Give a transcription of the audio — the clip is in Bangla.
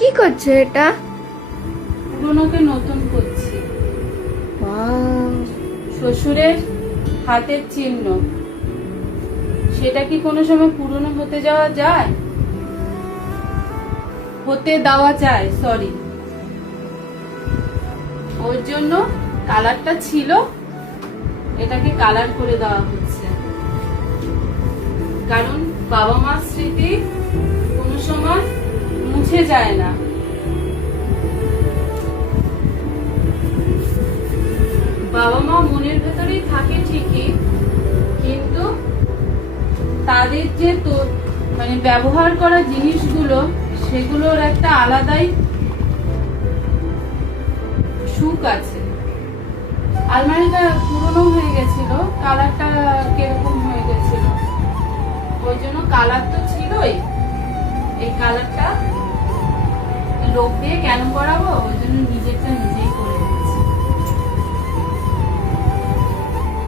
কি করছো এটা? পুরনোকে নতুন করছি। ওয়াও, শ্বশুরের হাতের চিহ্ন, সেটা কি কোনো সময় পুরনো হতে যাওয়া যায়? হতে দেওয়া যায়, সরি। ওর জন্য কালারটা ছিল, এটাকে কালার করে দেওয়া হচ্ছে। কারণ বাবা মার স্মৃতি কোনো সময় মুছে যায় না। বাবা মা মনের ভেতরেই থাকে ঠিকই, কিন্তু তাদের যে মানে ব্যবহার করা জিনিসগুলো, সেগুলোর একটা আলাদাই সুখ আছে। আলমারিটা পুরনো হয়ে গেছিল, কালারটা কিরকম হয়ে গেছিল, ওই জন্য কালার তো ছিলই, এই কালারটা লোক দিয়ে কেন করাবো, ওই জন্য নিজেরটা